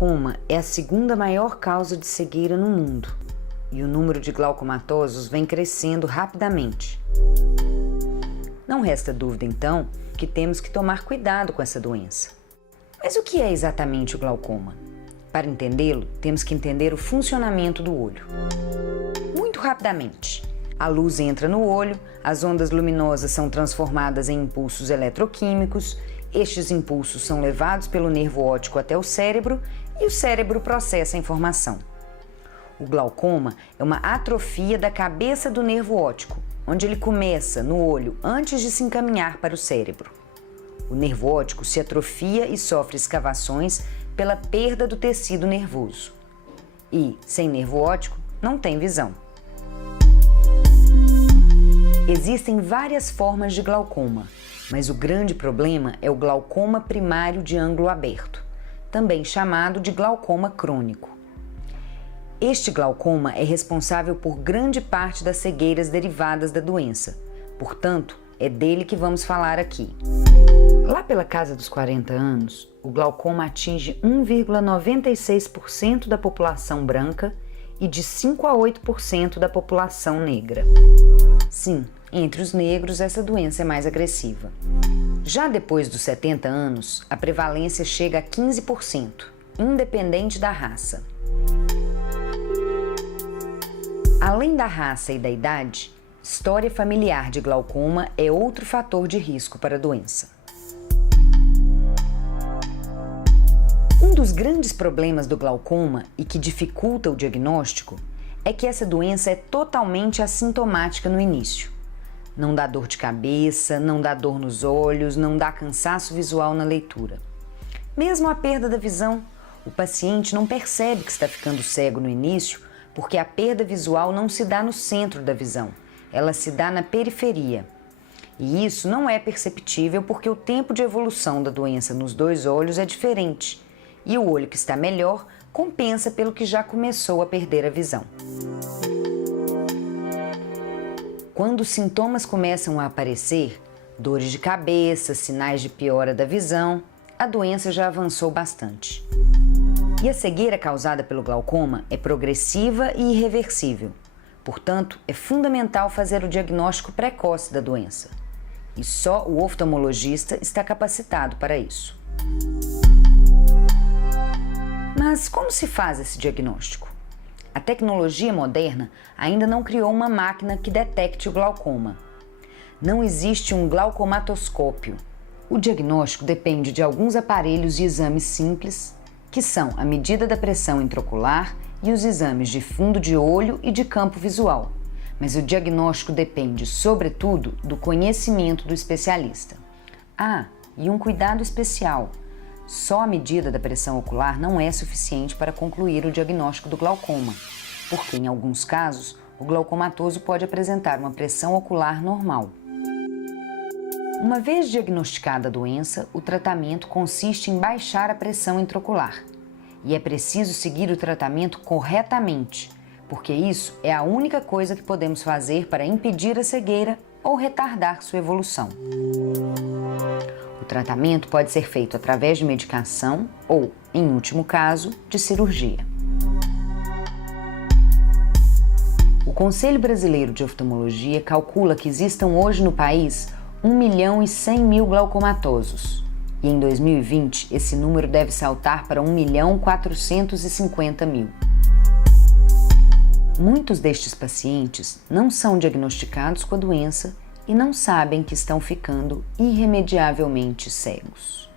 glaucoma é a segunda maior causa de cegueira no mundo e o número de glaucomatosos vem crescendo rapidamente. Não resta dúvida, então, que temos que tomar cuidado com essa doença. Mas o que é exatamente o glaucoma? Para entendê-lo, temos que entender o funcionamento do olho. Muito rapidamente, a luz entra no olho, as ondas luminosas são transformadas em impulsos eletroquímicos, estes impulsos são levados pelo nervo óptico até o cérebro e o cérebro processa a informação. O glaucoma é uma atrofia da cabeça do nervo óptico, onde ele começa no olho antes de se encaminhar para o cérebro. O nervo óptico se atrofia e sofre escavações pela perda do tecido nervoso. E, sem nervo óptico, não tem visão. Existem várias formas de glaucoma, mas o grande problema é o glaucoma primário de ângulo aberto, também chamado de glaucoma crônico. Este glaucoma é responsável por grande parte das cegueiras derivadas da doença, portanto, é dele que vamos falar aqui. Lá pela casa dos 40 anos, o glaucoma atinge 1,96% da população branca e de 5 a 8% da população negra. Sim, entre os negros essa doença é mais agressiva. Já depois dos 70 anos, a prevalência chega a 15%, independente da raça. Além da raça e da idade, história familiar de glaucoma é outro fator de risco para a doença. Um dos grandes problemas do glaucoma e que dificulta o diagnóstico é que essa doença é totalmente assintomática no início. Não dá dor de cabeça, não dá dor nos olhos, não dá cansaço visual na leitura. Mesmo a perda da visão, o paciente não percebe que está ficando cego no início porque a perda visual não se dá no centro da visão, ela se dá na periferia. E isso não é perceptível porque o tempo de evolução da doença nos dois olhos é diferente e o olho que está melhor compensa pelo que já começou a perder a visão. Quando os sintomas começam a aparecer, dores de cabeça, sinais de piora da visão, a doença já avançou bastante. E a cegueira causada pelo glaucoma é progressiva e irreversível. Portanto, é fundamental fazer o diagnóstico precoce da doença. E só o oftalmologista está capacitado para isso. Mas como se faz esse diagnóstico? A tecnologia moderna ainda não criou uma máquina que detecte o glaucoma. Não existe um glaucomatoscópio. O diagnóstico depende de alguns aparelhos e exames simples, que são a medida da pressão intraocular e os exames de fundo de olho e de campo visual. Mas o diagnóstico depende, sobretudo, do conhecimento do especialista. E um cuidado especial. Só a medida da pressão ocular não é suficiente para concluir o diagnóstico do glaucoma, porque, em alguns casos, o glaucomatoso pode apresentar uma pressão ocular normal. Uma vez diagnosticada a doença, o tratamento consiste em baixar a pressão intraocular. E é preciso seguir o tratamento corretamente, porque isso é a única coisa que podemos fazer para impedir a cegueira ou retardar sua evolução. O tratamento pode ser feito através de medicação ou, em último caso, de cirurgia. O Conselho Brasileiro de Oftalmologia calcula que existam hoje no país 1.100.000 glaucomatosos. E em 2020, esse número deve saltar para 1.450.000. Muitos destes pacientes não são diagnosticados com a doença e não sabem que estão ficando irremediavelmente cegos.